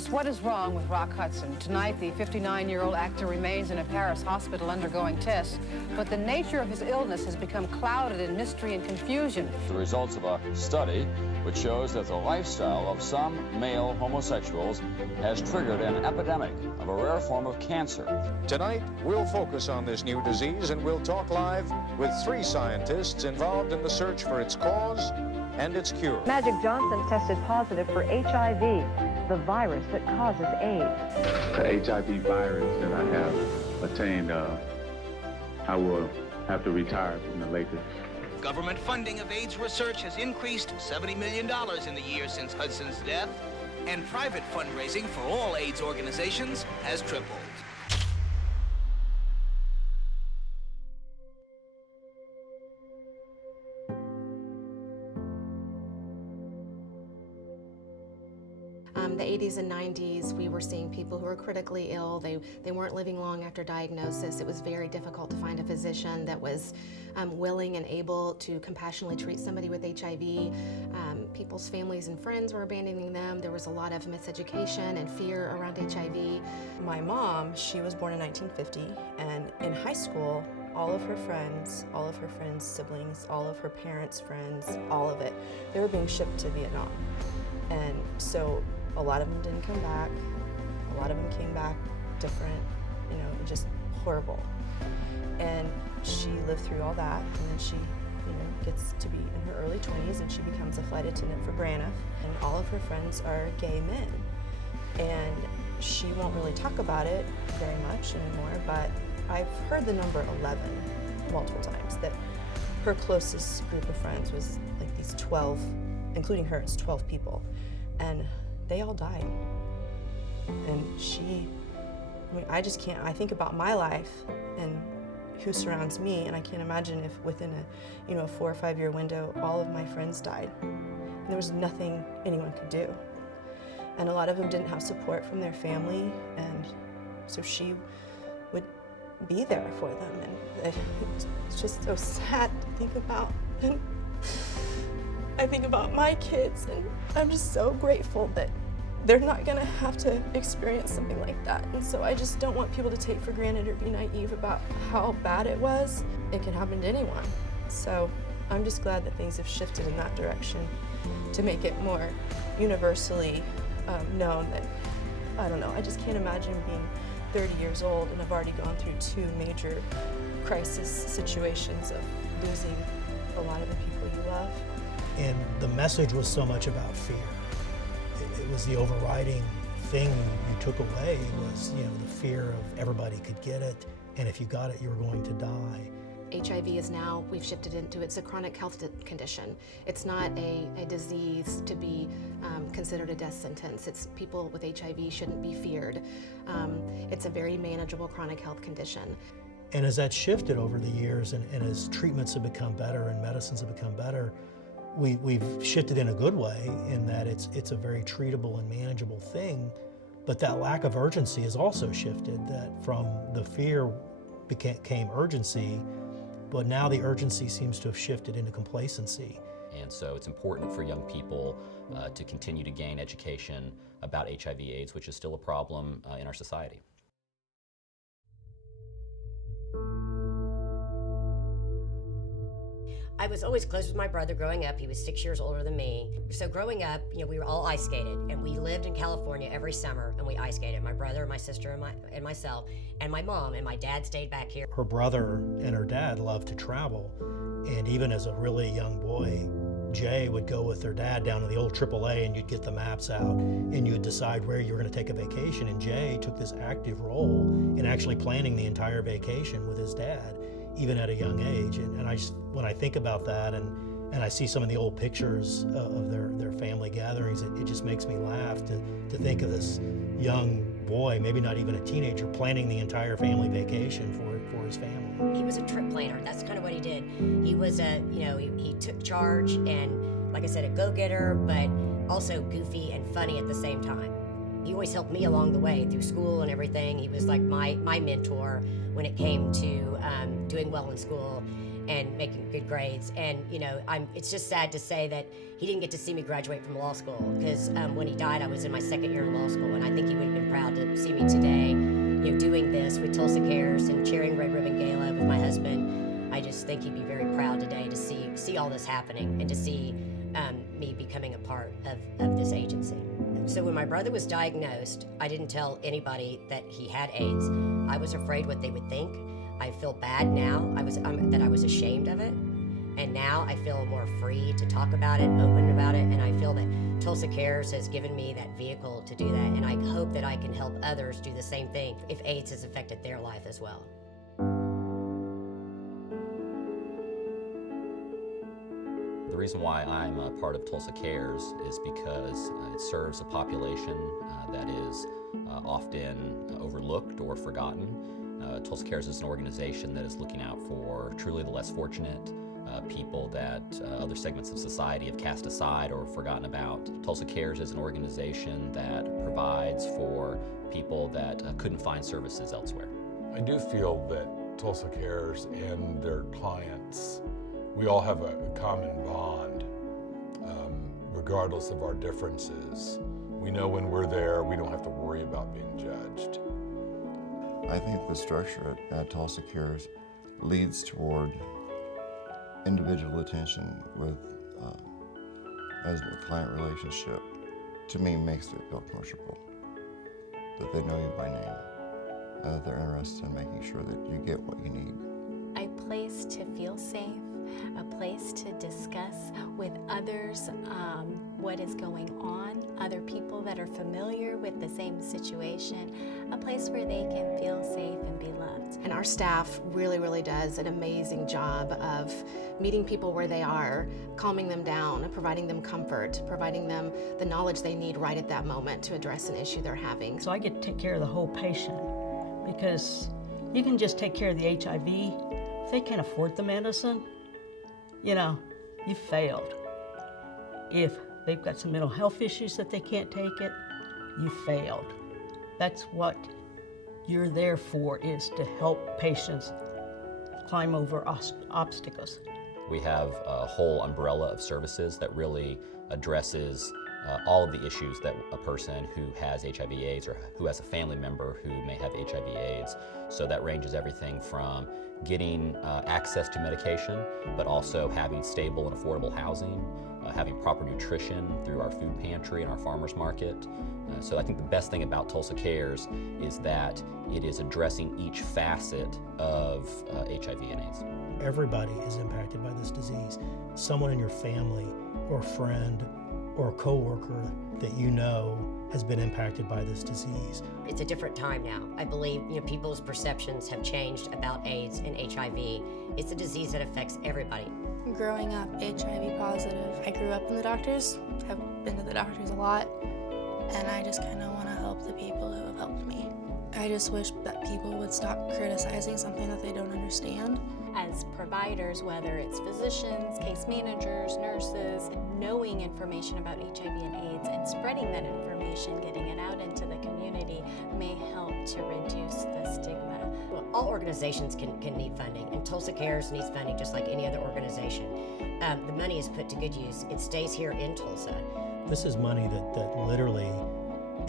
Just what is wrong with Rock Hudson? Tonight, the 59-year-old actor remains in a Paris hospital undergoing tests, but the nature of his illness has become clouded in mystery and confusion. The results of a study which shows that the lifestyle of some male homosexuals has triggered an epidemic of a rare form of cancer. Tonight, we'll focus on this new disease and we'll talk live with 3 scientists involved in the search for its cause and its cure. Magic Johnson tested positive for HIV, the virus that causes AIDS. The HIV virus that I have attained, I will have to retire from the Lakers. Government funding of AIDS research has increased $70 million in the year since Hudson's death, and private fundraising for all AIDS organizations has tripled. The 80s and 90s, we were seeing people who were critically ill. They weren't living long after diagnosis. It was very difficult to find a physician that was willing and able to compassionately treat somebody with HIV. People's families and friends were abandoning them. There was a lot of miseducation and fear around HIV. My mom, she was born in 1950, and in high school, all of her friends' siblings, all of her parents' friends, all of it, they were being shipped to Vietnam. And so a lot of them didn't come back. A lot of them came back different, just horrible. And she lived through all that, and then she, gets to be in her early 20s, and she becomes a flight attendant for Braniff, and all of her friends are gay men. And she won't really talk about it very much anymore, but I've heard the number 11 multiple times, that her closest group of friends was like these 12, including her, it's 12 people. And they all died. And I just can't, I think about my life and who surrounds me, and I can't imagine if within a 4 or 5 year window, all of my friends died. And there was nothing anyone could do. And a lot of them didn't have support from their family, and so she would be there for them. And it's just so sad to think about. And I think about my kids, and I'm just so grateful that they're not gonna have to experience something like that. And so I just don't want people to take for granted or be naive about how bad it was. It can happen to anyone. So I'm just glad that things have shifted in that direction to make it more universally known that, I don't know, I just can't imagine being 30 years old and I've already gone through 2 major crisis situations of losing a lot of the people you love. And the message was so much about fear. It was the overriding thing you took away was, the fear of everybody could get it, and if you got it, you were going to die. HIV is now, we've shifted into, it's a chronic health condition. It's not a disease to be considered a death sentence. It's people with HIV shouldn't be feared. It's a very manageable chronic health condition. And as that shifted over the years and as treatments have become better and medicines have become better, we've shifted in a good way in that it's a very treatable and manageable thing, but that lack of urgency has also shifted, that from the fear came urgency, but now the urgency seems to have shifted into complacency. And so it's important for young people to continue to gain education about HIV/AIDS, which is still a problem in our society. I was always close with my brother growing up. He was 6 years older than me. So growing up, we were all ice skated, and we lived in California every summer, and we ice skated. My brother, my sister, and myself, and my mom, and my dad stayed back here. Her brother and her dad loved to travel, and even as a really young boy, Jay would go with their dad down to the old AAA, and you'd get the maps out, and you'd decide where you were going to take a vacation, and Jay took this active role in actually planning the entire vacation with his dad, even at a young age. And I just, when I think about that and I see some of the old pictures of their family gatherings, it just makes me laugh to think of this young boy, maybe not even a teenager, planning the entire family vacation for his family. He was a trip planner. That's kind of what he did. He was he took charge, and like I said, a go-getter, but also goofy and funny at the same time. He always helped me along the way through school and everything. He was like my mentor when it came to doing well in school. and making good grades. And it's just sad to say that he didn't get to see me graduate from law school, because when he died, I was in my second year in law school, and I think he would have been proud to see me today, doing this with Tulsa Cares and chairing Red Ribbon Gala with my husband. I just think he'd be very proud today to see all this happening and to see me becoming a part of this agency. So when my brother was diagnosed, I didn't tell anybody that he had AIDS. I was afraid what they would think. I feel bad now that I was ashamed of it. And now I feel more free to talk about it, open about it, and I feel that Tulsa Cares has given me that vehicle to do that, and I hope that I can help others do the same thing if AIDS has affected their life as well. The reason why I'm a part of Tulsa Cares is because it serves a population that is often overlooked or forgotten. Tulsa Cares is an organization that is looking out for truly the less fortunate, people that other segments of society have cast aside or forgotten about. Tulsa Cares is an organization that provides for people that couldn't find services elsewhere. I do feel that Tulsa Cares and their clients, we all have a common bond, regardless of our differences. We know when we're there, we don't have to worry about being judged. I think the structure at Tulsa Cares leads toward individual attention with resident-client relationship. To me, makes it feel comfortable, that they know you by name, they're interested in making sure that you get what you need. A place to feel safe, a place to discuss with others what is going on, other people that are familiar with the same situation, a place where they can feel safe and be loved. And our staff really does an amazing job of meeting people where they are, calming them down, providing them comfort, providing them the knowledge they need right at that moment to address an issue they're having. So I get to take care of the whole patient, because you can just take care of the HIV. If they can't afford the medicine, you failed. If they've got some mental health issues that they can't take it, you failed. That's what you're there for, is to help patients climb over obstacles. We have a whole umbrella of services that really addresses all of the issues that a person who has HIV/AIDS or who has a family member who may have HIV/AIDS. So that ranges everything from getting access to medication, but also having stable and affordable housing, having proper nutrition through our food pantry and our farmers market. So I think the best thing about Tulsa Cares is that it is addressing each facet of HIV and AIDS. Everybody is impacted by this disease. Someone in your family or friend or a coworker that you know has been impacted by this disease. It's a different time now. I believe people's perceptions have changed about AIDS and HIV. It's a disease that affects everybody. Growing up HIV positive, I grew up in the doctors, have been to the doctors a lot, and I just kind of want to help the people who have helped me. I just wish that people would stop criticizing something that they don't understand. As providers, whether it's physicians, case managers, nurses, knowing information about HIV and AIDS and spreading that information, getting it out into the community, may help to reduce the stigma. Well, all organizations can need funding, and Tulsa Cares needs funding just like any other organization. The money is put to good use. It stays here in Tulsa. This is money that literally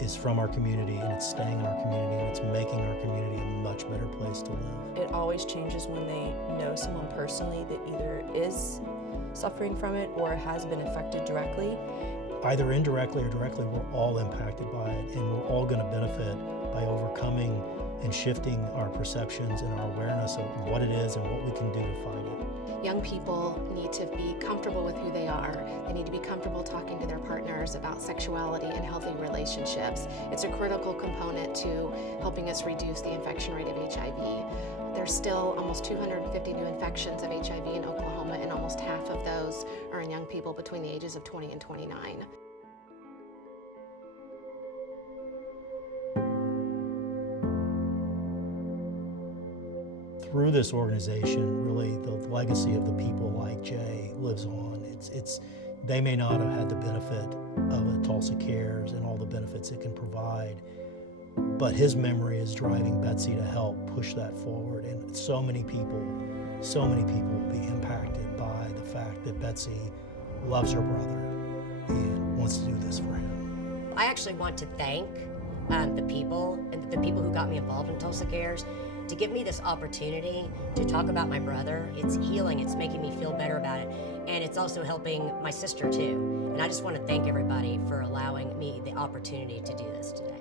is from our community, and it's staying in our community, and it's making our community a much better place to live. It always changes when they know someone personally that either is suffering from it or has been affected directly. Either indirectly or directly, we're all impacted by it, and we're all going to benefit by overcoming and shifting our perceptions and our awareness of what it is and what we can do to fight it. Young people need to be comfortable with who they are. They need to be comfortable talking to their partners about sexuality and healthy relationships. It's a critical component to helping us reduce the infection rate of HIV. There's still almost 250 new infections of HIV in Oklahoma, and almost half of those are in young people between the ages of 20 and 29. Through this organization, really, the legacy of the people like Jay lives on. They may not have had the benefit of a Tulsa Cares and all the benefits it can provide, But his memory is driving Betsy to help push that forward, and so many people will be impacted by the fact that Betsy loves her brother and wants to do this for him. I actually want to thank the people who got me involved in Tulsa Cares to give me this opportunity to talk about my brother. It's healing, it's making me feel better about it, and it's also helping my sister too. And I just want to thank everybody for allowing me the opportunity to do this today.